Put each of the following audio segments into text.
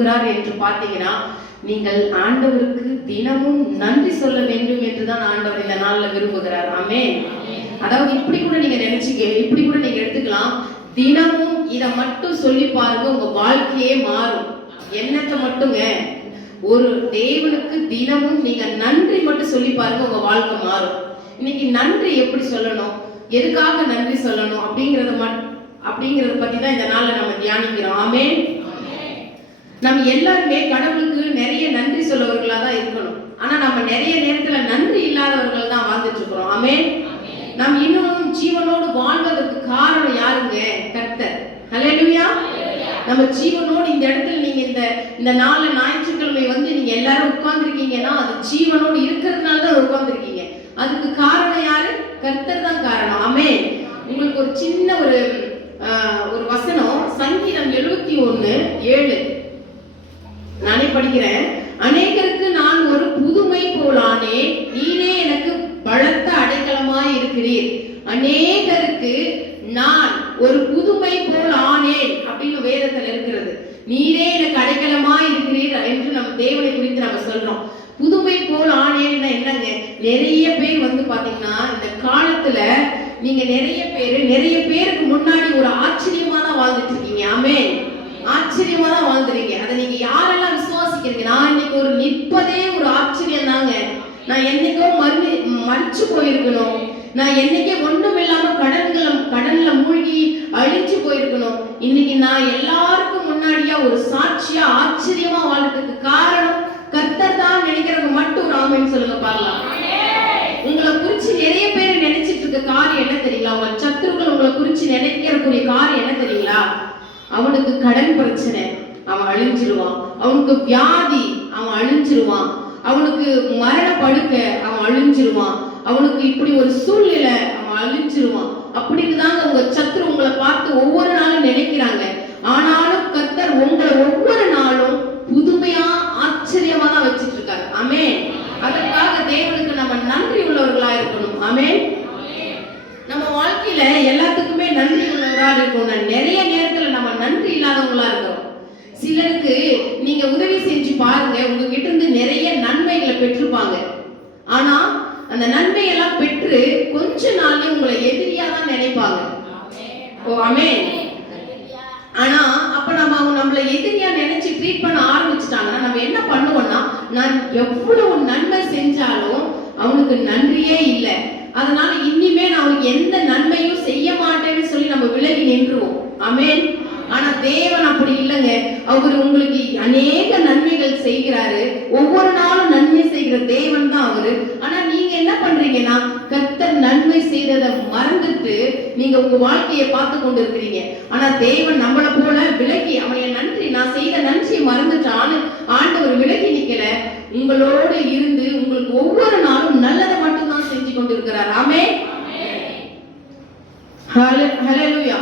விரும்புகிறார் என்று பார்த்தீங்கன்னா, நீங்கள் ஆண்டவருக்கு தினமும் நன்றி சொல்ல வேண்டும் என்றுதான் ஆண்டவர் இந்த நாள்ல விரும்புகிறார். ஆமென். அதாவது இப்படி கூட நீங்க நினைச்சுக்க, இப்படி கூட நீங்க எடுத்துக்கலாம். தினமும் இதை மட்டும் சொல்லி பாருங்க, உங்க வாழ்க்கையே மாறும். என்னத்தை மட்டுங்க, ஒரு தேவனுக்கு தினமும் நீங்க நன்றி மட்டும் சொல்லி பாருங்க, உங்க வாழ்க்கை மாறும். இன்னைக்கு நன்றி எப்படி சொல்லணும், எதுக்காக நன்றி சொல்லணும் அப்படிங்கறத பத்தி தான் இந்த நாள்ல நம்ம தியானிக்கிறோம். ஆமென். நம்ம எல்லாருமே கடவுளுக்கு நிறைய நன்றி சொல்லவர்களா தான் இருக்கணும். ஆனா நம்ம நிறைய நேரத்துல நன்றி இல்லாதவர்கள் தான் வாழ்ந்துட்டு இருக்கிறோம். ஆமென். நாம் இன்னும் ஜீவனோடு வாழ்வதற்கு காரணம் யாருங்க? கர்த்தர். ஹல்லேலூயா. நம்ம ஜீவனோடு இந்த இடத்துல நீங்க இந்த நாள்ல ஞாயிற்றுக்கிழமை நீங்க எல்லாரும் உட்கார்ந்துருக்கீங்கன்னா அது ஜீவனோடு இருக்கிறதுனால தான் உட்கார்ந்துருக்கீங்க. அதுக்கு காரணம் யாரு? கர்த்தர் தான் காரணம். ஆமென். உங்களுக்கு ஒரு சின்ன ஒரு வசனம், சங்கீதம் 71:7 நானே படிக்கிறேன். அநேகருக்கு நான் ஒரு புதுமை போலானே, நீரே எனக்கு பலத்த அடைக்கலமாய் இருக்கிறீர். அநேகருக்கு நான் ஒரு புதுமை போல் ஆனேன் அப்படின்னு வேதத்துல இருக்கிறது. நீரே எனக்கு அடைக்கலமாய் இருக்கிறீர் என்று நம்ம தேவனை குறித்து நம்ம சொல்றோம். புதுமை போல் ஆனேன்னா என்னங்க? நிறைய பேர் பாத்தீங்கன்னா இந்த காலத்துல நீங்க நிறைய பேருக்கு முன்னாடி ஒரு ஆச்சரியமா தான் வாழ்ந்துட்டு இருக்கீங்க. ஆமென். ஆச்சரியமா தான் வாழ்ந்துறீங்க. அதை நீங்க யாரெல்லாம் விசுவாசிக்கிறீங்க? நான் இன்னைக்கு ஒரு நிற்பதே ஒரு ஆச்சரியம் தாங்க. நான் என்னைக்கோ மறிச்சு போயிருக்கணும். நான் என்னைக்கே ஒண்ணும் இல்லாம கடல்ல மூழ்கி அழிச்சு போயிருக்கணும். இன்னைக்கு நான் எல்லாருக்கும் முன்னாடியா ஒரு சாட்சியா ஆச்சரியமா வாழ்றதுக்கு காரணம் கர்த்தர் தான் நினைக்கிறவங்க மட்டும் ஒரு ஆமென் சொல்லுங்க பார்க்கலாம். உங்களை குறிச்சு நிறைய பேர் நினைச்சிட்டு இருக்க காரியம் என்ன தெரியுங்களா? உங்க சத்துருக்கள் உங்களை குறிச்சு நினைக்கிறக்கூடிய காரியம் என்ன தெரியுங்களா? அவனுக்கு கடன் பிரச்சனை, அவன் அழிஞ்சிருவான். அவனுக்கு வியாதி, அவன் அழிஞ்சிருவான். அவனுக்கு மரண படுக்கை, அவன் அழிஞ்சிருவான். அவனுக்கு இப்படி ஒரு சூழ்நிலை, அவன் அழிஞ்சிருவான். அப்படின்னு தாங்க உங்க சத்துரு உங்களை பார்த்து ஒவ்வொரு நாளும் நினைக்கிறாங்க. ஆனாலும் கர்த்தர் உங்களை ஒவ்வொரு நாளும் புதுமையா ஆச்சரியமா தான் வச்சிட்டு இருக்காரு. ஆமென். அதற்காக தேவனுக்கு நம்ம நன்றி உள்ளவர்களா இருக்கணும். ஆமென். நம்ம வாழ்க்கையில எல்லாத்துக்குமே நன்றி உள்ளவரா இருக்கணும். நிறைய நேரத்துல நம்ம நன்றி இல்லாதவங்களா இருக்கிறோம். சிலருக்கு நீங்க உதவி செஞ்சு பாருங்க, உங்ககிட்ட இருந்து நிறைய நன்மைகளை பெற்றிருப்பாங்க. ஆனா அந்த நன்மையெல்லாம் பெற்று கொஞ்ச நாள்ல உங்களை எதிரியா தான் நினைப்பாங்க. ஓ ஆமென். ஆனா அப்ப அவங்க நம்மளை எதிரியா நினைச்சு ட்ரீட் பண்ண ஆரம்பிச்சுட்டாங்கன்னா நம்ம என்ன பண்ணுவோம்னா, நான் எவ்வளவு நன்மை செஞ்சாலும் அவனுக்கு நன்றியே இல்லை, அதனால இனிமே நான் அவனுக்கு எந்த நன்மையும் செய்ய மாட்டேன்னு சொல்லி நம்ம விலகி நின்றுவோம். ஆமென். ஆனா தேவன் அப்படி இல்லைங்க. அவர் உங்களுக்கு அநேக நன்மைகள் செய்கிறாரு. ஒவ்வொரு நாளும் நன்மை செய்கிற தேவன் தான் அவரு. ஆனா நீங்க என்ன பண்றீங்கன்னா, கர்த்தர் நன்மை செய்ததை மறந்துட்டு நீங்க உங்க வாழ்க்கையை பார்த்து கொண்டு இருக்கிறீங்க. ஆனா தேவன் நம்மளை போல விலகி, அவன் என் நன்றி, நான் செய்த நன்றியை மறந்துட்டான்னு ஆண்டவர் விலகி நிக்கல. உங்களோடு இருந்து உங்களுக்கு ஒவ்வொரு நாளும் நல்லதை மட்டும் தான் செஞ்சு கொண்டு இருக்கிறார். ஆமென். ஹல்லேலூயா.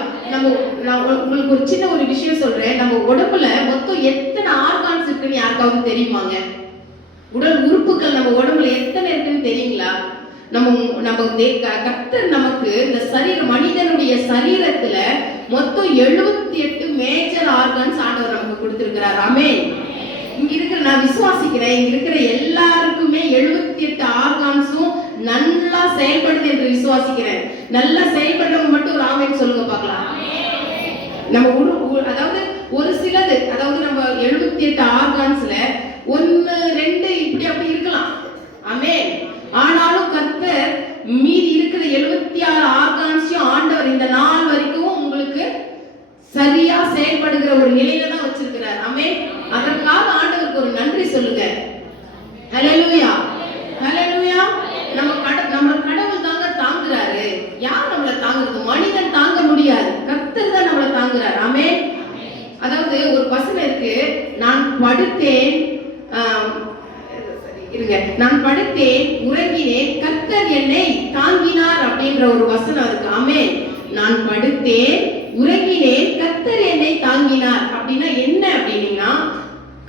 உங்களுக்கு ஒரு சின்ன ஒரு விஷயம் சொல்றேன். நம்ம உடம்புல மொத்தம் எத்தனை ஆர்கான்ஸ் இருக்குன்னு யாருக்காவது தெரியுமாங்க? உடல் உறுப்புகள் நம்ம உடம்புல எத்தனை இருக்குன்னு தெரியுங்களா? கர்த்தர் நமக்கு இந்த மனிதனுடைய சரீரத்துல மொத்தம் 78 மேஜர் ஆர்கான்ஸ் ஆண்டவர் நமக்கு கொடுத்திருக்கிறார். ஆமென். இங்க இருக்கிற, நான் விசுவாசிக்கிறேன், இங்க இருக்கிற எல்லாருக்குமே 78 ஆர்கான்ஸும் நல்லா செயல்படுது என்று விசுவாசிக்கிறேன். நல்லா செயல்படுறவங்க மட்டும் ஒரு ஆமென் சொல்லுங்க பார்க்கலாம். நம்ம அதாவது ஒரு சிலது, அதாவது நம்ம 78 ஆர்கான்ஸ்ல 1 2 இப்படி அப்படி இருக்கலாம். ஆமென். ஆனாலும் கர்த்தர் மீதி இருக்கிற 76 ஆர்கான்ஸையும் ஆண்டவர் இந்த நாள் வரைக்கும் உங்களுக்கு சரியா செயல்படுகிற ஒரு நிலையில தான் வச்சிருக்கிறார். ஆமென். அதற்காக ஆண்டவருக்கு ஒரு நன்றி சொல்லுங்க. ஹல்லேலூயா. ஹல்லேலூயா. நம்ம கடவுள் தாங்க தாங்குறாரு. யார் நம்மளை தாங்குறது? மனிதன் தாங்க முடியாது, கர்த்தர் தான் நம்மளை தாங்குறாரு. ஆமென். அதாவது ஒரு வசனம் இருக்கு, நான் படுத்தேன் உறங்கினேன், கர்த்தர் என்னை தாங்கினார் அப்படின்ற ஒரு வசனம் இருக்கு. ஆமென். நான் படுத்தேன் உறங்கினேன், கர்த்தர் என்னை தாங்கினார் அப்படின்னா என்ன அப்படின்னா,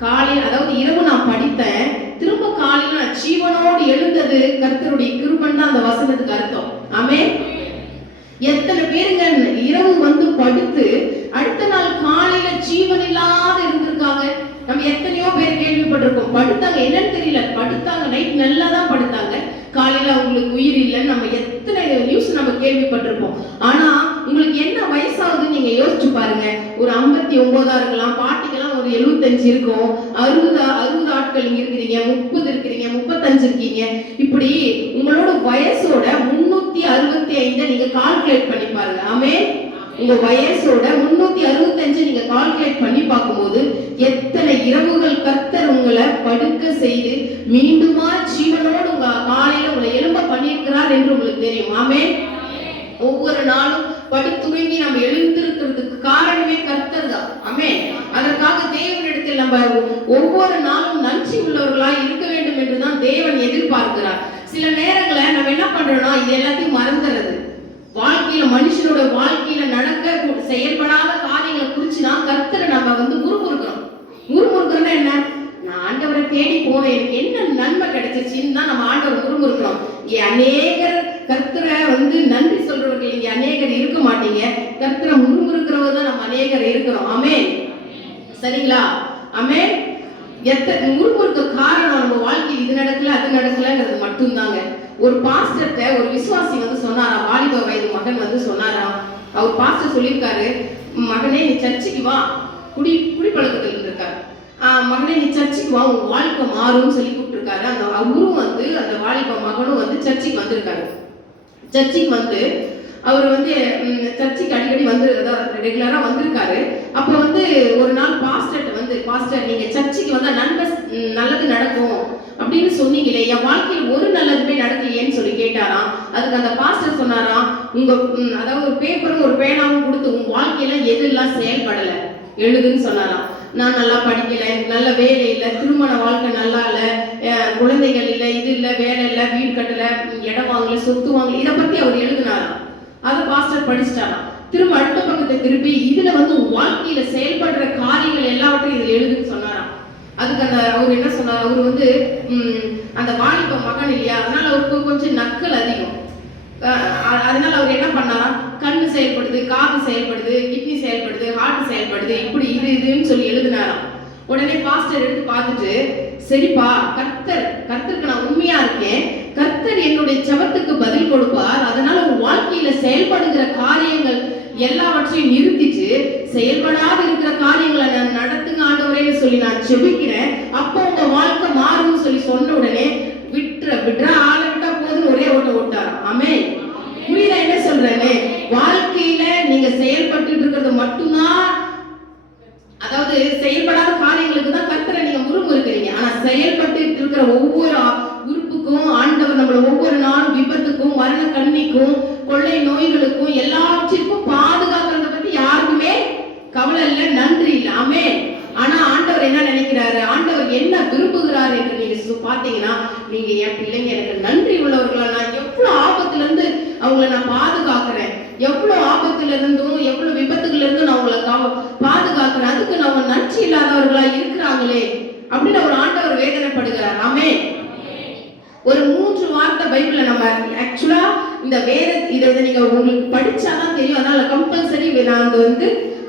காலையில், அதாவது இரவு நான் படித்தேன், திரும்ப காலையில் நான் ஜீவனோடு எழுந்தது கர்த்தருடைய கிருபை தான் அந்த வசனத்துக்கு அர்த்தம். ஆமென். எத்தனை பேருங்க இரவு படுத்து அடுத்த நாள் காலையில ஜீவன் இல்லாத இருந்திருக்காங்க? நம்ம எத்தனையோ பேர் கேள்விப்பட்டிருக்கோம், படுத்தாங்க என்னன்னு தெரியல, படுத்தாங்க நைட் நல்லா தான் படுத்தாங்க, காலையில அவங்களுக்கு உயிர் இல்லைன்னு நம்ம எத்தனை நியூஸ் நம்ம கேள்விப்பட்டிருப்போம். ஆனா உங்களுக்கு என்ன வயசாகுதுன்னு நீங்க யோசிச்சு பாருங்க. ஒரு 59 இருக்கலாம், பாட்டிக்கெல்லாம் ஒரு 75 இருக்கும், 60 ஆட்கள் இங்க இருக்கிறீங்க, 30 இருக்கிறீங்க, 35 இருக்கீங்க. இப்படி உங்களோட வயசோட 365 நீங்க கால்குலேட் பண்ணி பாருங்க. ஆமே, உங்க வயசோட 365 நீங்க கால்குலேட் பண்ணி பார்க்கும்போது எத்தனை இரவுகள் கர்த்தர் உங்களை படுக்க செய்து மீண்டுமா ஜீவனோடு உங்க காலையில உங்களை எழும்ப பண்ணியிருக்கிறார் என்று உங்களுக்கு தெரியும். ஆமே, ஒவ்வொரு நாளும் படுத்துறங்கி நம்ம எழுந்திருக்கிறதுக்கு காரணமே கர்த்தர் தான். ஆமே, அதற்காக தேவனிடத்தில் நம்ம ஒவ்வொரு நாளும் நன்றி உள்ளவர்களாய் இருக்க வேண்டும் என்றுதான் தேவன் எதிர்பார்க்கிறார். சில நேரங்களை நம்ம என்ன பண்றோம்னா இது எல்லாத்தையும் மறந்துடுறது. வாழ்க்கையில மனுஷனோட வாழ்க்கையில நடக்க செயல்படாத காரியங்களை குறிச்சுதான் கர்த்தரை நம்ம முறுமுறுக்கிறோம். முறுமுறுக்கிறதுனா என்ன? நான் ஆண்டவரை தேடி போனேன், எனக்கு என்ன நன்மை கிடைச்சிருச்சுன்னு தான் நம்ம ஆண்டவர் முறுமுறுக்கிறோம். இங்க அநேகர் கர்த்தரை நன்றி சொல்றவர்கள் இங்க அநேகர் இருக்க மாட்டீங்க. கர்த்தரை முறுமுறுக்கிறவங்க தான் நம்ம அநேகர் இருக்கிறோம். ஆமே, சரிங்களா? ஆமே, முறுமுறுக்க காரணம் நம்ம வாழ்க்கையில் இது நடக்கல அது நடக்கலங்கிறது மட்டும்தாங்க. ஒரு பாஸ்டர்ட்ட ஒரு விசுவாசி சொன்னாராம், வாலிப வயது மகன் சொன்னாராம். அவர் பாஸ்டர் சொல்லியிருக்காரு, மகனே நீ சர்ச்சுக்கு வா, குடிப்பழக்கத்தில் இருந்திருக்காரு, மகனே நீ சர்ச்சுக்கு வா, உன் வாழ்க்கை மாறும்னு சொல்லி கூப்பிட்டுருக்காரு. அந்த அவரும் அந்த வாலிப மகனும் சர்ச்சுக்கு வந்திருக்காரு. சர்ச்சுக்கு அவர் சர்ச்சுக்கு அடிக்கடி ரெகுலரா வந்திருக்காரு. அப்ப ஒரு நாள் பாஸ்டர்ட்ட பாஸ்டர் நீங்க சர்ச்சுக்கு வந்தா நல்லது நடக்கும் அப்படின்னு சொன்னீங்களே, என் வாழ்க்கையில் ஒரு நல்லதுமே நடக்கலையேன்னு சொல்லி கேட்டாராம். அதுக்கு அந்த பாஸ்டர் சொன்னாராம், அதாவது ஒரு பேப்பரும் ஒரு பேனாவும் கொடுத்து உங்க வாழ்க்கையில எதெல்லாம் செயல்படல எழுதுன்னு சொன்னாராம். நான் நல்லா படிக்கல, எனக்கு நல்ல வேலை இல்லை, திருமண வாழ்க்கை நல்லா இல்லை, குழந்தைகள் இல்லை, இது இல்லை, வேலை இல்லை, வீடு கட்டல, இடம் வாங்கல, சொத்து வாங்கல, இதை பத்தி அவர் எழுதினாராம். அதை பாஸ்டர் படிச்சிட்டாராம். திரும்ப அடுத்த பக்கத்தை திருப்பி இதுல வாழ்க்கையில செயல்படுற காரியங்கள் எல்லாவற்றையும் இதுல எழுதுன்னு சொன்னாராம். அதுக்கு அவர் என்ன சொன்னார், அவரு அந்த வாலிப மகன் இல்லையா, அதனால அவருக்கு கொஞ்சம் நக்கல் அதிகம். அதனால அவர் என்ன பண்ணாராம், கண்ணு செயல்படுது, காது செயல்படுது, கிட்னி செயல்படுது, ஹார்ட் செயல்படுது, இப்படி இதுன்னு சொல்லி எழுதினாராம். உடனே பாஸ்டர் எடுத்து பார்த்துட்டு, சரிப்பா, கர்த்தருக்கு நான் உண்மையா இருக்கேன், கர்த்தர் என்னுடைய ஜெபத்துக்கு பதில் கொடுப்பார், அதனால உன் வாழ்க்கையில செயல்படுகிற காரியங்கள் எல்லாவற்றையும் நிறுத்திட்டு செயல்படாத இருக்கிற காரியங்களை நான் நடத்துங்க ஆண்டவரேன்னு சொல்லி நான் ஜெபிக்கிறேன், அப்போ உங்க வாழ்க்கை மாறும்னு சொல்லி சொன்ன உடனே விட்ற ஆளை விட்டா போதுன்னு ஒரே ஓட்டாராம். ஆமே, புரியுதா என்ன சொல்றேன்னு? வாழ்க்கையில நீங்க செயல்பட்டு இருக்கிறது மட்டும்தான், அதாவது செயல்படாத காரியங்களுக்கு தான் கர்த்தரை நீங்க முறுமுறுக்கிறீங்க. ஆனா செயல்பட்டு இருக்கிற ஒவ்வொரு உறுப்புக்கும் ஆண்டவர் நம்மள ஒவ்வொரு நாளும் விபத்துக்கும், மரண கண்ணிக்கும், கொள்ளை நோய்களுக்கும் எல்லாவற்றிற்கும் பாதுகாக்கிறத பத்தி யாருக்குமே கவலை இல்லை, நன்றி இல்லை. ஆமே, ஆனா ஆண்டவர் என்ன நினைக்கிறாரு, ஆண்டவர் என்ன விரும்புகிறார் என்று நீங்க பாத்தீங்கன்னா, நீங்க என் பிள்ளைங்க எனக்கு நன்றி உள்ளவர்களா, நான் எவ்வளவு ஆபத்துல இருந்து அவங்கள நான் பாதுகாக்கிறேன், எவ்வளவு ஆபத்துல இருந்தும் எவ்வளவு விபத்துகள் இருந்தும் நான் அவங்களை பாதுகாக்கிறேன், அதுக்கு நம்ம நன்றி இல்லாதவர்களா இருக்கிறாங்களே அப்படின்னு ஒரு ஆண்டவர் வேதனைப்படுகிறார். ஆமே, ஒரு 3 வார்த்தை பைபிள்ல நம்ம ஆக்சுவலா இந்த இதை நீங்க உங்களுக்கு படிச்சாதான் தெரியும். அதனால கம்பல்சரி நான்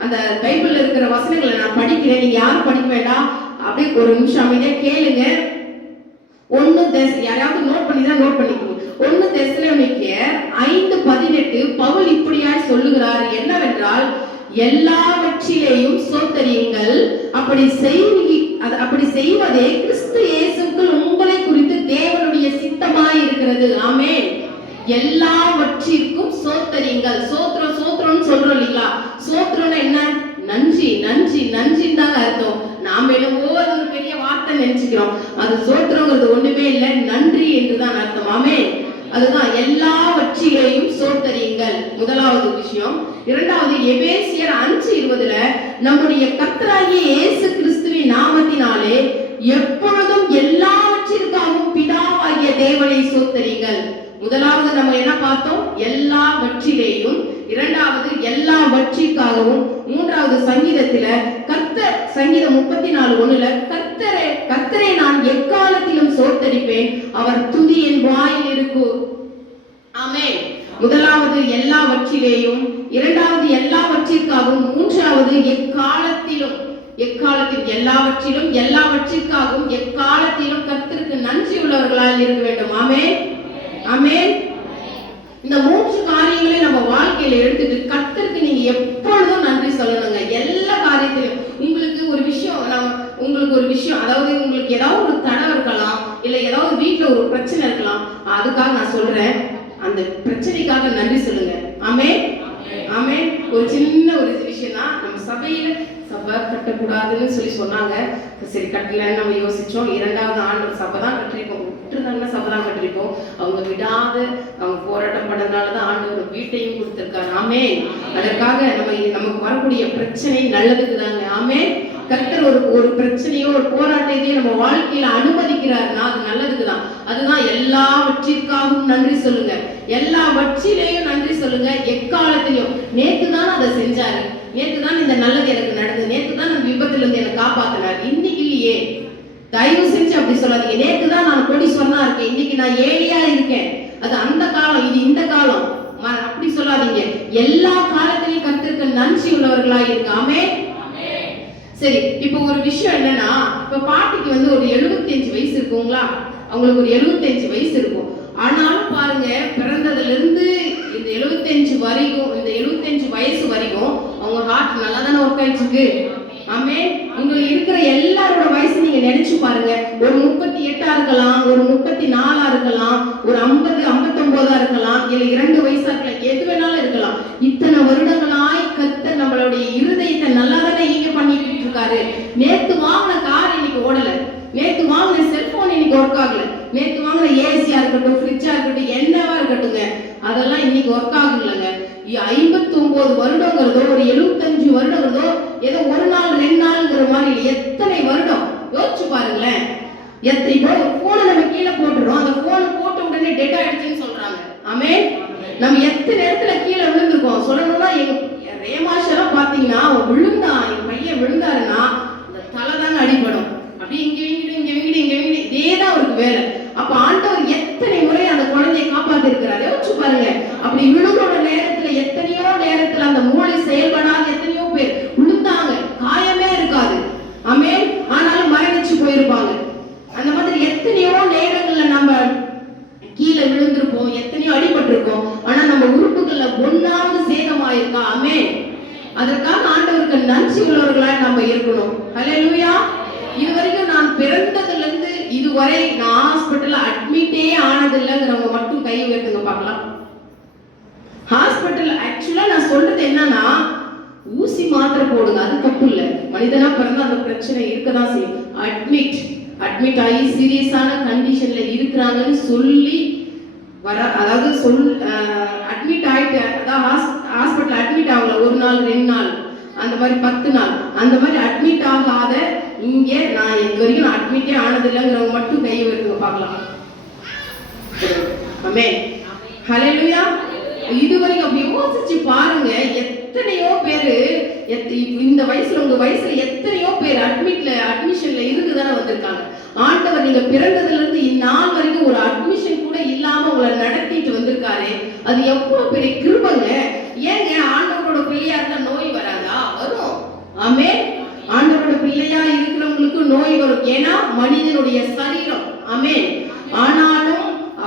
அந்த பைபிள்ல இருக்கிற வசனங்களை நான் படிக்கிறேன், நீங்க யாரும் படிக்க வேண்டாம், அப்படியே ஒரு நிமிஷம் அமைதியா கேளுங்க. யாராவது நோட் பண்ணிதான் நோட் பண்ணிக்கணும். 1 தெசலோனிக்கேயர் 5:18 பவுல் இப்படியாய் சொல்லுகிறார், என்னவென்றால் எல்லாவற்றிலேயும் சோத்தரியுங்கள், அப்படி செய்வதே கிறிஸ்து இயேசுக்குள் உங்களை குறித்து தேவனுடைய சித்தமாய் இருக்கிறது. ஆமென். எல்லாவற்றிற்கும் சோத்தரியுங்கள். சோத்திரம்னு சொல்றோம் இல்லைங்களா? சோத்திரம்னா என்ன? நன்றி தான் அர்த்தம். நாம ஒரு பெரிய வார்த்தை நினைச்சுக்கிறோம், அது சோத்திரங்கிறது ஒண்ணுமே இல்லை, நன்றி என்றுதான் அர்த்தம். ஆமென். அதுதான் எல்லாவற்றிலேயும் சோத்தரியுங்கள், முதலாவது விஷயம். இரண்டாவது, எபேசியர் 5:20 நம்முடைய கர்த்தராகிய இயேசு கிறிஸ்துவின் நாமத்தினாலே எப்பொழுதும் எல்லாவற்றிற்காகவும் பிதாவாகிய தேவனை சோத்தரியுங்கள். முதலாவது நம்ம என்ன பார்த்தோம்? எல்லாவற்றிலேயும். இரண்டாவது எல்லாவற்றிற்காகவும். மூன்றாவது சங்கீதத்துல சங்கீதம் 34:1 கர்த்தரை நான் எக்காலத்திலும் சோத்தரிப்பேன், அவர் துதி என் வாயில் இருக்கும். ஆமென். முதலாவது எல்லாவற்றிலேயும், இரண்டாவது எல்லாவற்றிற்காகவும், மூன்றாவது எக்காலத்திலும். எக்காலத்தில் எல்லாவற்றிற்காகவும் எக்காலத்திலும் கர்த்தருக்கு நன்றி உள்ளவர்களாக இருக்க வேண்டும். ஆமென், ஆமென். இந்த 3 காரியங்களை நம்ம வாழ்க்கையில எடுத்துட்டு கர்த்தருக்கு நீங்க எப்பொழுதும் நன்றி சொல்லணுங்க. எல்லா காரியத்திலும் உங்களுக்கு ஒரு விஷயம் அதாவது உங்களுக்கு ஏதாவது ஒரு தடை இருக்கலாம், இல்ல ஏதாவது வீட்டுல ஒரு பிரச்சனை இருக்கலாம். அதுக்காக நான் சொல்றேன், அந்த பிரச்சனைக்காக நன்றி சொல்லுங்க. ஆமென், ஆமென். ஒரு சின்ன ஒரு விஷயம் தான். நம்ம சபை கட்டக்கூடாதுன்னு சொன்னாங்க. சரி, கட்டலன்னு நம்ம யோசிச்சோம். 2வது ஆண்டு சபை தான் கட்டிருக்கோம், விட்டுருந்தாங்கன்னா சபை தான் கட்டிருக்கோம். அவங்க விடாத அவங்க போராட்டம் பண்ணதுனாலதான் ஆண்டவர் வீட்டையும் கொடுத்திருக்காரு. ஆமென். அதற்காக நமக்கு வரக்கூடிய பிரச்சனை நல்லதுக்கு தாங்க. ஆமென். கர்த்தர் ஒரு பிரச்சனையோ ஒரு போராட்டத்தையோ நம்ம வாழ்க்கையில அனுமதிக்கிறாருன்னா அது நல்லதுக்கு தான். அதுதான் எல்லாவற்றிற்காகவும் நன்றி சொல்லுங்க. எல்லாவற்றிலேயும் நன்றி சொல்லுங்க. எக்காலத்திலையும். நேத்து தான் அதை செஞ்சாரு, நேத்து தான் இந்த நல்லது எனக்கு நடந்தது, நேத்து தான் அந்த விபத்துல இருந்து எனக்கு காப்பாத்தினார், இன்னைக்கு இல்லையே. தயவு செஞ்சு அப்படி சொல்லாதீங்க. நேத்து தான் நான் கோடீஸ்வரனா இருக்கேன், இன்னைக்கு நான் ஏழையா இருக்கேன், அது அந்த காலம், இது இந்த காலம், அப்படி சொல்லாதீங்க. எல்லா காலத்திலையும் கர்த்தருக்கு நன்றி உள்ளவர்களா இருக்கு. ஆமென். சரி, இப்போ ஒரு விஷயம் என்னன்னா, இப்ப பாட்டிக்கு ஒரு 75 வயசு இருக்குங்களா, அவங்களுக்கு ஒரு 75 வயசு இருக்கும். ஆனாலும் பாருங்க, பிறந்ததுல இருந்து இந்த 75 வயசு வரைக்கும் அவங்க ஹார்ட் நல்லா தானே ஒர்க் ஆயிட்டு இருக்கு. ஆமென். உங்களுக்கு இருக்கிற எல்லாரோட வயசு நீங்க நினைச்சு பாருங்க. ஒரு 38 இருக்கலாம், ஒரு 34 இருக்கலாம், ஒரு 50 59 இருக்கலாம், இல்ல 2 வயசா இருக்கலாம், எது வேணாலும் இருக்கலாம். இத்தனை வருடங்களாய் கர்த்தர் நம்மளுடைய இருதயத்தை நல்லா தானே ஈக பண்ணிட்டு இருக்காரு. நேத்து வாங்கின கார் இன்னைக்கு ஓடல, நேத்து வாங்கின செல்போன் இன்னைக்கு ஒர்க் ஆகல, நேத்து வாங்கின ஏசியா இருக்கட்டும், ஃப்ரிட்ஜா இருக்கட்டும், என்னவா இருக்கட்டுங்க, அதெல்லாம் இன்னைக்கு ஒர்க் ஆகுங்களங்க. 59 வருடங்கிறதோ ஒரு 75 வருடங்கிறதோ ஏதோ ஒரு நாள் 2 நாள்ங்கிற மாதிரி எத்தனை வருடம் யோசிச்சு பாருங்களேன். எத்தனை போனை நம்ம கீழே போட்டுறோம், அந்த போனை போட்ட உடனே டெட் ஆயிடுச்சுன்னு சொல்றாங்க. ஆமென். நம்ம எத்தனை இடத்துல கீழே விழுந்திருக்கோம். சொல்லணும்னா எங்க ரேமாஷெல்லாம் பாத்தீங்கன்னா விழுந்தான், எங்க பையன் விழுந்தாருன்னா அந்த தலை தாங்க அடிபடும். அப்படியே இங்க வீங்கிடு இதேதான் அவருக்கு வேலை. அப்ப ஆண்டவர் எத்தனை முறை அந்த குழந்தையை காப்பாத்தி இருக்கிறாரு யோசிச்சு பாருங்க. அப்படி விழுந்தோட நேரத்துல எத்தனையோ நேரத்துல அந்த மூளை செயல்படாத எத்தனையோ பேர் விழுந்தாங்க, காயமே இருக்காது. ஆமென். ஆனாலும் மரணிச்சு போயிருப்பாங்க. அந்த மாதிரி எத்தனையோ நேரங்கள்ல நம்ம கீழே விழுந்திருப்போம், எத்தனையோ அடிபட்டிருக்கோம். ஆனா நம்ம உறுப்புகள்ல ஒண்ணாவது சேதமாயிருக்கா? ஆமென். அதற்காக ஆண்டவருக்கு நன்றி உள்ளவர்களா நம்ம இருக்கணும். ஹல்லேலூயா. இதுவரைக்கும் நான் பிறந்ததுல இருந்து இதுவரை நான் ஹாஸ்பிட்டல்ல அட்மிட்டே ஆனது இல்லைங்கிறவங்க மட்டும் கை உயர்த்துங்க பார்க்கலாம். ஹாஸ்பிட்டல் ஆக்சுவலா நான் சொல்றது என்னன்னா, ஊசி மாத்திரை போடுங்க, அது தப்பு இல்லை. மனிதனா பிறந்தா அந்த பிரச்சனை இருக்கதான் செய்யும். அட்மிட் ஆகி சீரியஸான கண்டிஷன்ல இருக்கிறாங்கன்னு சொல்லி அதாவது அட்மிட் ஆயிட்டு, அதாவது ஹாஸ்பிட்டல் அட்மிட் ஆகல, ஒரு நாள் 2 நாள் அந்த மாதிரி 10 நாள் அந்த மாதிரி அட்மிட் ஆகாத இங்க நான் இது வரைக்கும் நான் அட்மிட்டே ஆனது இல்லைங்கிறவங்க மட்டும் கை வைக்க பார்க்கலாம். ஆமென். ஹல்லேலூயா. இது வரைக்கும் அப்படி யோசிச்சு பாருங்க, எத்தனையோ பேரு இந்த வயசுல உங்க வயசுல எத்தனையோ பேர் அட்மிஷன்ல இருந்துதானே வந்திருக்காங்க. ஆண்டவர் நீங்க பிறந்ததுல இருந்து இந்நாள் வரைக்கும் ஒரு அட்மிஷன் கூட இல்லாம உங்களை நடத்திட்டு வந்திருக்காரு. அது எவ்வளவு பெரிய கிருபைங்க. ஏங்க ஆண்டவரோட பிள்ளையா இருந்தா நோய் வராதா? வரும். ஆமென். ஆண்டவரோட பிள்ளையா இருக்கிறவங்களுக்கு நோய் வரும், ஏன்னா மனிதனுடைய சரீரம். ஆமென். ஆனாலும்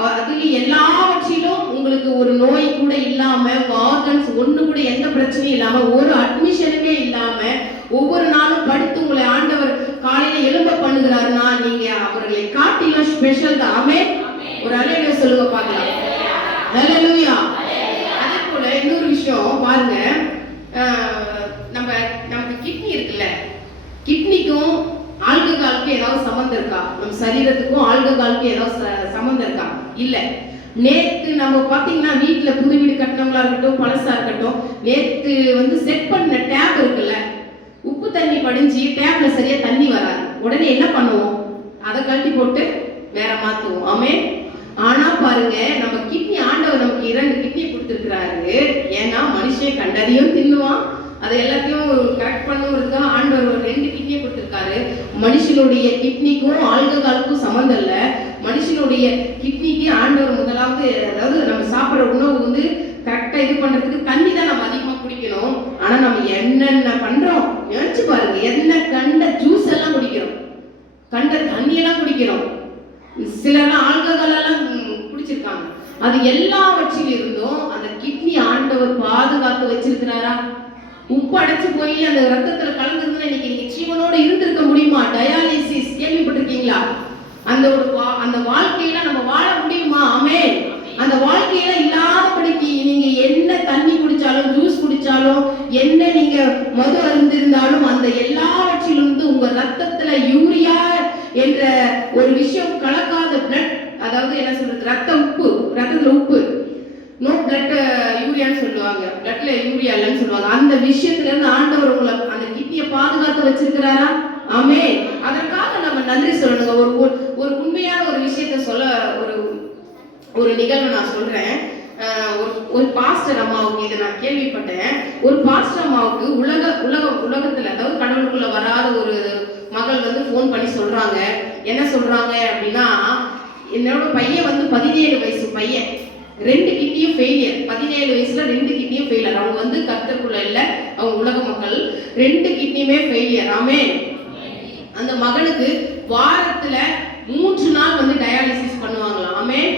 அதுல எல்லாவற்றிலும் உங்களுக்கு ஒரு நோய் கூட இல்லாம, ஆர்கன்ஸ் ஒண்ணு கூட எந்த பிரச்சனையும் இல்லாம, ஒரு அட்மிஷனுமே இல்லாம ஒவ்வொரு நாளும் படுத்து உங்களை ஆண்டவர் காலையில எழும்ப பண்ணுகிறாருன்னா நீங்க அவர்களை காட்டிலும் ஸ்பெஷல் தான். ஆமென். ஒரு அல்லேலூயா சொல்லுங்க பார்க்கலாம். அல்லேலூயா. அதே போல இன்னொரு விஷயம் பாருங்க, நமக்கு கிட்னி இருக்குல்ல, கிட்னிக்கும் ஆல்கஹாலுக்கும் ஏதாவது சம்பந்தம் இருக்கா? நம்ம சரீரத்துக்கும் ஆல்கஹாலுக்கும் ஏதாவது சம்பந்தம் இருக்கா? இல்ல. நேத்து நம்ம பாத்தீங்கன்னா வீட்டுல புது வீடு கட்டினவங்களா இருக்கட்டும், பழசா இருக்கட்டும், நேத்து செட் பண்ண டேப் இருக்குல்ல, உப்பு தண்ணி படிஞ்சு டேப்ல சரியா தண்ணி வராது. உடனே என்ன பண்ணுவோம்? அதை கழட்டி போட்டு வேற மாத்துவோம். ஆமென். ஆனா பாருங்க, நம்ம கிட்னி ஆண்டவர் நமக்கு 2 கிட்னி கொடுத்திருக்கிறாரு. ஏன்னா மனுஷன் கண்டதையும் தின்னுவான், அதை எல்லாத்தையும் கரெக்ட் பண்ணுறதுக்காக ஆண்டவர் ஒரு 2 கிட்னியை கொடுத்திருக்காரு. மனுஷனுடைய கிட்னிக்கும் ஆல்கஹாலுக்கும் சம்மந்தம் இல்லை. மனுஷனுடைய கிட்னிக்கு ஆண்டவர் முதலாவது, அதாவது நம்ம சாப்பிட்ற உணவு கரெக்டா இது பண்றதுக்கு தண்ணி தான் நம்ம அதிகமா குடிக்கணும். ஆனா நம்ம என்னென்ன பண்றோம், நினைச்சு பாருங்க, என்ன கண்ட ஜூஸ் எல்லாம் குடிக்கிறோம், கண்ட தண்ணி எல்லாம் குடிக்கிறோம், சிலர்லாம் ஆல்கஹால் எல்லாம் குடிச்சிருக்காங்க. அது எல்லாவற்றில் இருந்தும் அந்த கிட்னி ஆண்டவர் பாதுகாத்து வச்சிருக்கிறாரா? உப்பு அடைச்சு போய் அந்த ரத்தத்துல கலந்துருந்தா இன்னைக்கு நீங்க ஜீவனோட இருந்திருக்க முடியுமா? டயாலிசிஸ் கேள்விப்பட்டிருக்கீங்களா? அந்த வாழ்க்கையில நம்ம வாழ முடியுமா? ஆமென். அந்த வாழ்க்கையில இல்லாதபடிக்கு நீங்க என்ன தண்ணி குடிச்சாலும், ஜூஸ் குடிச்சாலும், என்ன நீங்க மது அருந்திருந்தாலும், அந்த எல்லாவற்றிலிருந்து உங்க ரத்தத்துல யூரியா என்ற ஒரு விஷயம் கலக்காத பிளட், அதாவது என்ன சொல்றது, ரத்தத்துல உப்பு, நோ பிளட் யூரியான்னு சொல்லுவாங்க, பிளட்ல யூரியா இல்லைன்னு சொல்லுவாங்க. அந்த விஷயத்துல இருந்து ஆண்டவர் உங்களை அந்த கிட்னியை பாதுகாத்து வச்சிருக்கிறாரா? ஆமென். அதற்காக நம்ம நன்றி சொல்லணுங்க. ஒரு உண்மையான ஒரு விஷயத்த சொல்ல ஒரு நிகழ்வு நான் சொல்றேன். ஒரு பாஸ்டர் அம்மாவுக்கு இதை நான் கேள்விப்பட்டேன். ஒரு பாஸ்டர் அம்மாவுக்கு உலகத்துல, அதாவது கடவுளுக்குள்ள வராத ஒரு மகள் வந்து ஃபோன் பண்ணி சொல்றாங்க. என்ன சொல்றாங்க அப்படின்னா, என்னோட பையன் வந்து 17 வயசு பையன், 2 கிட்னியும் ஃபெயிலியர். 17 வயசுல 2 கிட்னியும் ஃபெயிலியர். அவங்க வந்து கர்த்தருக்குள்ள இல்ல, அவங்க உலக மக்கள். 2 கிட்னியுமே ஃபெயிலியர். ஆமென். அந்த மகனுக்கு வாரத்துல 3 நாள் வந்து டயாலிசிஸ் பண்ணுவாங்களாம். ஆமென்.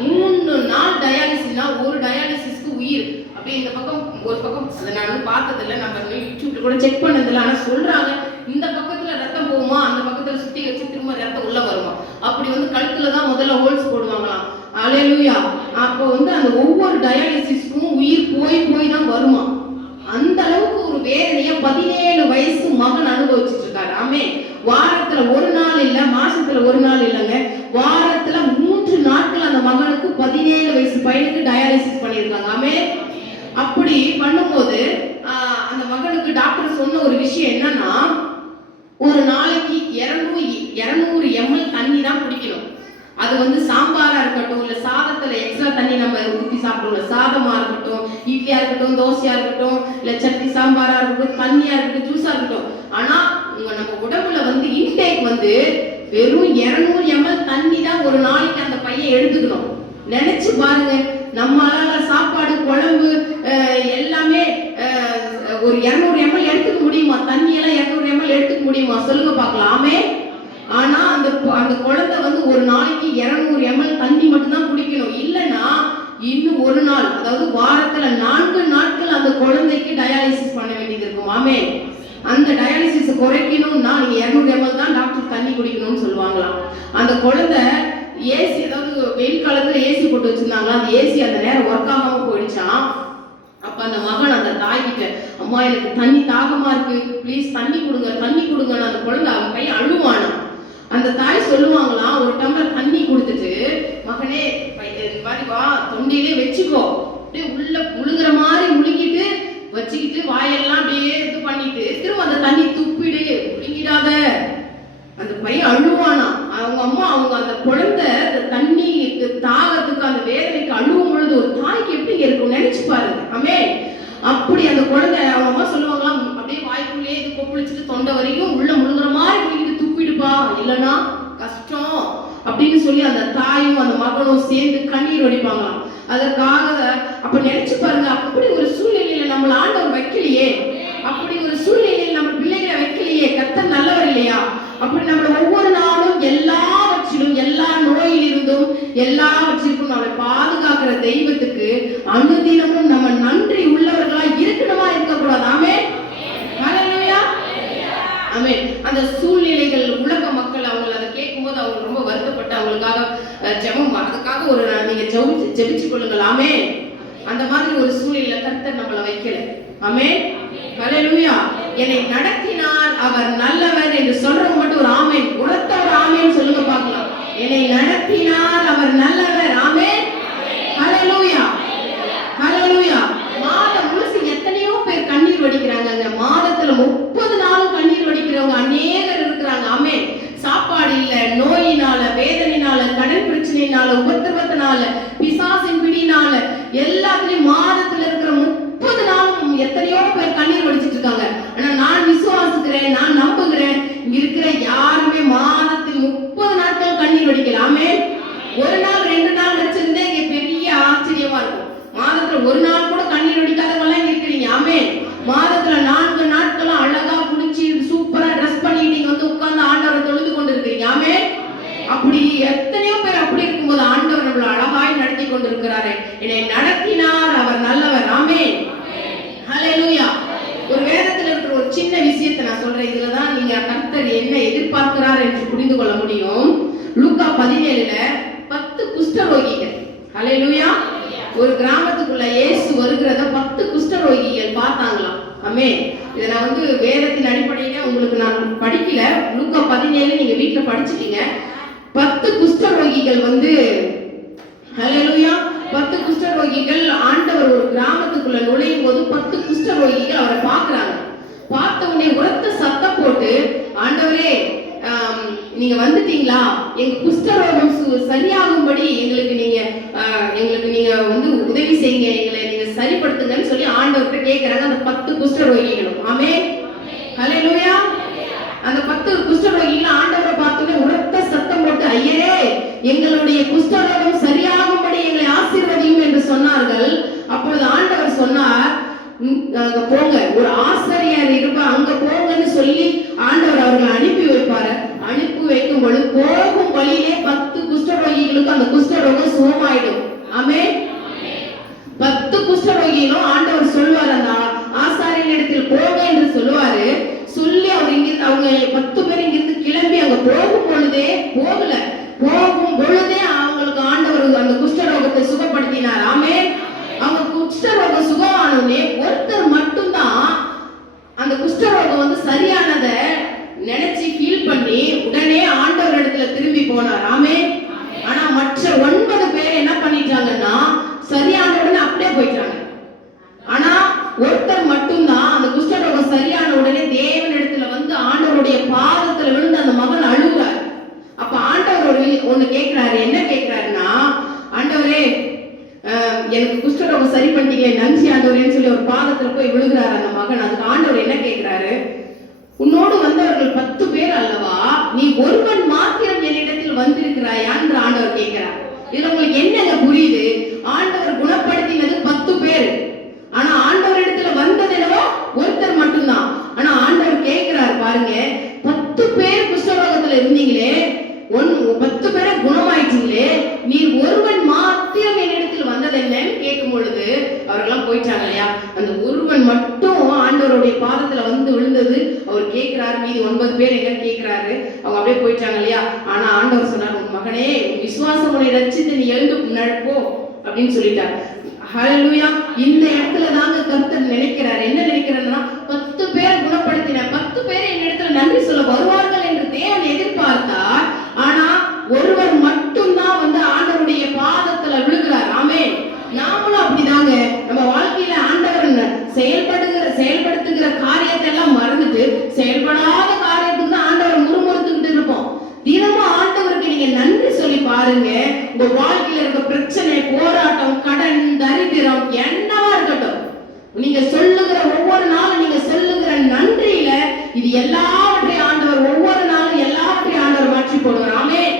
3 நாள் டயாலிசிஸ்னா, ஒரு டயாலிசிஸ்க்கு உயிர். அப்படியே இந்த பக்கம் ஒரு பக்கம், அதை நான் பார்த்ததில்ல, நம்ம யூடியூப்ல கூட செக் பண்ணதில்லை. ஆனா சொல்றாங்க, இந்த பக்கத்துல ரத்தம் போகுமா, அந்த பக்கத்துல சுத்தி வச்சு திரும்ப ரத்தம் உள்ள வருமா. அப்படி வந்து கழுத்துல தான் முதல்ல ஹோல்ஸ் போடுவாங்களாம். அல்லேலூயா. அப்போ வந்து அந்த ஒவ்வொரு டயாலிசிஸ்க்கும் உயிர் போய் தான் வருமா. அந்த அளவுக்கு ஒரு வேதனைய 17 வயசு மகன் அனுபவிச்சுட்டு இருக்காரு. ஆமென். வாரத்துல ஒரு நாள் இல்ல, மாசத்துல ஒரு நாள் இல்லைங்க, வாரத்துல 3 நாட்கள் அந்த மகனுக்கு 17 வயசு பையனுக்கு டயாலிசிஸ் பண்ணியிருக்காங்க. ஆமென். அப்படி பண்ணும்போது அந்த மகனுக்கு டாக்டர் சொன்ன ஒரு விஷயம் என்னன்னா, ஒரு நாளைக்கு 200 ml தண்ணி தான் குடிக்கணும். அது வந்து சாம்பாரா இருக்கட்டும், இல்ல சாதத்துல எக்ஸ்ட்ரா தண்ணி நம்ம ஊற்றி சாப்பிடுவோம்ல, சாதமா இருக்கட்டும், இட்லியா இருக்கட்டும், தோசையா இருக்கட்டும், இல்ல சட்னி சாம்பாரா இருக்கட்டும், தண்ணியா இருக்கட்டும், ஜூஸா இருக்கட்டும், ஆனா நம்ம உடம்புல வந்து இன்டேக் வந்து வெறும் 200 ml தண்ணி தான் ஒரு நாளைக்கு அந்த பையன் எடுத்துக்கணும். நினைச்சு பாருங்க, நம்மளால சாப்பாடு, குழம்பு எல்லாமே ஒரு 200 ml எடுத்துக்க முடியுமா? தண்ணி எல்லாம் 200 ml எடுத்துக்க முடியுமா? சொல்லுங்க பார்க்கலாமே. ஆனா அந்த குழந்தை வந்து ஒரு நாளைக்கு 200 ml தண்ணி மட்டும்தான் குடிக்கணும். இல்லைன்னா இன்னும் ஒரு நாள், அதாவது வாரத்துல 4 நாட்கள் அந்த குழந்தைக்கு டயாலிசிஸ் பண்ண வேண்டியது இருக்கும். ஆமென். அந்த டயாலிசிஸ் குறைக்கணும்னா நீங்க 200 ml தான் டாக்டர் தண்ணி குடிக்கணும்னு சொல்லுவாங்களாம். அந்த குழந்தை ஏசி, அதாவது வெயில் காலத்துல ஏசி போட்டு வச்சிருந்தாங்களா, அந்த ஏசி அந்த நேரம் ஒர்க் ஆகாம போயிடுச்சான். அப்ப அந்த மகன் அந்த தாய்கிட்ட, அம்மா எனக்கு தண்ணி தாகமா இருக்கு, ப்ளீஸ் தண்ணி கொடுங்க. அந்த குழந்தை, அவன் பையன் அழுவானா. அந்த தாய் சொல்லுவாங்களாம், ஒரு டம்ளர் தண்ணி கொடுத்துட்டு, மகனே மாதிரி வா, தொண்டையிலே வச்சுக்கோ, அப்படியே உள்ள முழுங்குற மாதிரி முழுங்கிட்டு வச்சுக்கிட்டு வாயெல்லாம் அப்படியே இது பண்ணிட்டு திரும்ப அந்த தண்ணி துப்பிடு, முழுங்கிடாத. அந்த பையன் அழுவானா. அவங்க அம்மா, அவங்க அந்த குழந்தை தண்ணி தாகத்துக்கு, அந்த வேதனைக்கு அழுவும் பொழுது ஒரு தாய்க்கு எப்படி இருக்கும் நினைச்சு பாருங்க. ஆமென். அப்படி அந்த குழந்தை, அவங்க அம்மா சொல்லுவாங்களாம், அப்படியே வாய்க்குள்ளேயே இது கொப்பளிச்சுட்டு தொண்டை வரைக்கும் உள்ள முழுங்குற மாதிரி முழுங்கிட்டு துப்பிடுப்பா, இல்லைன்னா கஷ்டம் அப்படின்னு சொல்லி அந்த தாயும் அந்த மகனும் சேர்ந்து கண்ணீர் வடிப்பாங்களாம். அதற்காக அப்ப நினைச்சு பாருங்க, அப்படி ஒரு சூழ்நிலையில நம்மள ஆண்டவர் வைக்கலையே, அப்படி ஒரு சூழ்நிலையில் நம்ம பிள்ளைகளை வைக்கலையே. கர்த்தர் நல்லவர் இல்லையா? அப்படி நம்மள ஒவ்வொரு நாளும் எல்லாவற்றிலும், எல்லா நோயிலிருந்தும் எல்லாவற்றிற்கும் நம்மளை பாதுகாக்கிற தெய்வத்துக்கு அனுதினமும் நம்ம நன்றி உள்ளவர்களா இருக்கணுமா, இருக்கக்கூடாது? ஆமென். ஹல்லேலூயா. ஆமென். அந்த சூழ்நிலைகள், உலக மக்கள் அவங்க அதை கேட்கும்போது அவங்க ரொம்ப வருத்தப்பட்டு அவங்களுக்காக ஜெபம், அதுக்காக ஒரு நீங்க ஜெபிச்சு கொள்ளுங்கள். ஆமென். அந்த மாதிரி ஒரு சூழ்நிலையில கர்த்தர் நம்மளை வைக்கல. ஆமென். ஹல்லேலூயா. என்னை நடத்தினார் அவர் நல்லவர் என்று சொல்றவங்க மட்டும் ஒரு ஆமென், உரத்த ஒரு ஆமென் சொல்லுங்க பார்க்கலாம். என்னை நடத்தினார் அவர் நல்லவர். ஆமென். ஹல்லேலூயா. ஹல்லேலூயா. மாதம் முழுசு எத்தனையோ பேர் கண்ணீர் வடிக்கிறாங்க. மாதத்துல 30 நாளும் கண்ணீர் வடிக்கிறவங்க அநேகர் இருக்கிறாங்க. ஆமென். சாப்பாடு இல்ல, நோயினால, வேதனையினால, கடன் பிரச்சனையினால, உபத்திரவத்தினால, பிசாசின் பிடினால, எல்லாத்துலயும் மாதத்துல இருக்கிற 30 நாளும் எத்தனையோ பேர் கண்ணீர் வடிச்சிட்டு இருக்காங்க. ஆனா நான் விசுவாசிக்கிறேன், நான் நம்புகிறேன், இங்க இருக்கிற யாருமே மாதத்தில் 30 நாட்கள் கண்ணீர் வடிக்கல. ஆமென். ஒரு நாள் 2 நாள் வச்சிருந்தே இங்க பெரிய ஆச்சரியமா இருக்கும். மாதத்துல ஒரு நாள் கூட கண்ணீர் வடிக்காதவங்க எல்லாம் இருக்கிறீங்க. ஆமென். மாதத்துல 4 நாட்களும் அழகா எதிர்பார்க்கிறார் என்று புரிந்து கொள்ள முடியும். லூக்கா 17ல 10 குஷ்டரோகிகள், ஹல்லேலூயா, ஒரு கிராமத்துக்குள்ள இயேசு வருகிறத 10 குஷ்டரோகிகள் பார்த்தாங்களாம். ஆமென். இதை நான் வேதத்தின் அடிப்படையில உங்களுக்கு நான் படிக்கல, லூக்கா 17 நீங்க வீட்டுல படிச்சுட்டீங்க. 10 குஷ்டரோகிகள் ஹல்லேலூயா, 10 குஷ்டரோகிகள் ஆண்டவர் ஒரு கிராமத்துக்குள்ள நுழையும் போது 10 குஷ்டரோகிகள் அவரை பார்க்கறாங்க. பார்த்த உடனே உரத்த சத்தம் போட்டு, ஆண்டவரே நீங்க வந்துட்டீங்களா, எங்க குஷ்டரோகம் சரியாகும்படி எங்களுக்கு நீங்க உதவி செய்யுங்க, எங்களை நீங்க சரிப்படுத்துங்கன்னு சொல்லி ஆண்டவர்கிட்ட கேட்கறாங்க அந்த 10 குஷ்டரோகிகளும். ஆமென், ஹல்லேலூயா. அந்த 10 குஷ்டரோகிகள் ஆண்டவரை பார்த்தோன்னே உரத்த சத்தம் போட்டு, ஐயரே எங்களுடைய குஷ்டரோகம் சரியாகும்படி எங்களை ஆசீர்வதியும் என்று சொன்னார்கள். அப்பொழுது ஆண்டவர் சொன்னார், அங்க போங்க, ஒரு ஆசிரியர் இருப்பா, அங்க போங்கன்னு சொல்லி ஆண்டவர் அவர்களை அனுப்பி வைப்பாரு. அனுப்பி வைக்கும் பொழுது போகும் வழியிலே 10 குஷ்டரோகிகளுக்கு அந்த குஷ்டரோகம் சுகமாயிடும். ஆமென். 10 குஷ்டரோகிகளும் ஆண்டவர் சொல்வார், அந்த ஆசாரியன் இடத்தில் போங்க என்று சொல்லுவாரு. சொல்லி அவங்க 10 பேர் இங்கிருந்து கிளம்பி அங்க போகும் பொழுதே அவங்களுக்கு ஆண்டவர் அந்த குஷ்டரோகத்தை சுகப்படுத்தினார். ஆமென். அவங்க குஷ்டரோகம் சுகமானோடனே ஒருத்தர் மட்டும்தான் அந்த குஷ்டரோகம் சரியானத நினைச்சு ஃபீல் பண்ணி உடனே ஆண்டவர் இடத்துல திரும்பி போனார். ஆமென். ஆனா மற்ற 9 பேர் என்ன பண்ணிட்டாங்கன்னா சரியான உடனே அப்படியே போயிட்டாங்க. ஆனா ஒருத்தர் மட்டும்தான் அந்த குஷ்டரோகம் சரியான உடனே தேவன் இடத்துல ஆண்டவருடைய பாதத்துல விழுந்து அந்த மகன் அழுகுறார். அப்ப ஆண்டவர் ஒண்ணு கேட்கிறாரு. என்ன கேட்கிறாருன்னா, ஆண்டவரே எனக்கு குஷ்டரோகம் சரி பண்ணிட்டீங்க, நன்றி ஆண்டவரேன்னு சொல்லி ஒரு பாதத்துல போய் விழுகிறாரு அந்த மகன். அதுக்கு ஆண்டவர் என்ன கேட்கிறாரு, உன்னோடு வந்தவர்கள் 10 பேர் அல்லவா, நீ ஒருவன் மாத்திரம் என்னிடத்தில் வந்திருக்கிறாயா என்று ஆண்டவர் கேட்கிறார். இதுல உங்களுக்கு என்னங்க புரியுது? ஆண்டவர் குணப்படுத்தினது 10 பேர், ஆனா ஆண்டவர் இடத்துல வந்தது என்னவோ ஒருத்தர் மட்டும்தான். ஆனா ஆண்டவர் கேட்கிறார் பாருங்க, 10 பேர் குஷ்டரோகத்துல இருந்தீங்களே, 10 பேரை குணமாயிட்டீங்களே, நீ ஒருவன் மாத்திரம் என்னிடத்தில் வந்தது என்னன்னு கேட்கும் பொழுது அவர்களெல்லாம் போயிட்டாங்க இல்லையா. அந்த ஒருவன் மட்டும் ஆண்டவருடைய பாதத்துல விழுந்தது அவர் கேட்கிறாரு. மீதி 9 பேர் எங்க கேட்கிறாரு, அவங்க அப்படியே போயிட்டாங்க இல்லையா. ஆனா ஆண்டவர் சொன்னார், உன் மகனே விசுவாசம் உன்னை ரட்சித்து நீ எழுந்து நடப்போ அப்படின்னு சொல்லிட்டார். ஹல்லேலூயா. இந்த இடத்துல தாங்க கர்த்தர் நினைக்கிறார். என்ன நினைக்கிறாருன்னா, 10 பேர் குணப்படுத்தின 10 பேர் என் இடத்துல நன்றி சொல்ல வருவார்கள் என்று தேவன் எதிர்பார்த்தார். ஆனா ஒருவர் மட்டும்தான் ஆண்டவருடைய பாதத்துல விழுகிறார். ஆமென். நாமளும் அப்படிதாங்க நம்ம வாழ்க்கையில ஆண்டவர் செயல்படுத்துகிற காரியத்தை எல்லாம் மறந்துட்டு செயல்படாத காரியத்துக்கு தான் ஆண்டவர் முறுமுறுத்துக்கிட்டு இருப்போம். தினமும் ஆண்டவருக்கு நீங்க நன்றி சொல்லி பாருங்க. உங்க வாழ்க்கையில இருக்க பிரச்சனை, போராட்டம், கடன், தரித்திரம் என்னவா இருக்கட்டும், நீங்க சொல்லுகிற ஒவ்வொரு நாளும் நீங்க சொல்லுகிற நன்றியில இது எல்லாவற்றையும் ஆண்டவர் ஒவ்வொரு நாளும் எல்லாவற்றையும் ஆண்டவர் மாற்றி போடுவார். ஆமென்.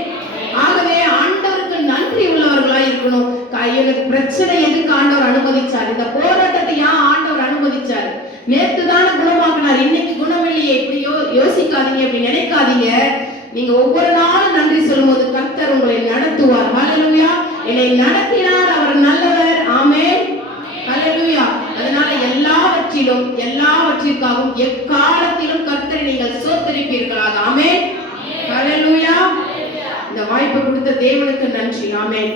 ஆகவே ஆண்டவருக்கு நன்றி உள்ளவர்களா இருக்கணும். எனக்கு பிரச்சனை எதுக்கு ஆண்டவர் அனுமதிச்சார், இந்த போராட்டத்தை ஏன் ஆண்டவர் அனுமதிச்சார், நேற்று தானே குணமாக்கினார், இன்னைக்கு குணம் இல்லையே, இப்படி யோசிக்காதீங்க, இப்படி நினைக்காதீங்க. நீங்க ஒவ்வொரு நாளும் நன்றி சொல்லும்போது கர்த்தர் உங்களை நடத்துவார். ஹல்லேலூயா. என்னை நடத்தினார், அவர் நல்லவர். ஆமென், ஹல்லேலூயா. அதனால எல்லாவற்றிற்காகவும் எக்காலத்திலும் கர்த்தரை நீங்கள் ஸ்தோத்திரிப்பீர்களாக. ஆமென், ஹல்லேலூயா. இந்த வாய்ப்பு கொடுத்த தேவனுக்கு நன்றி. ஆமென்.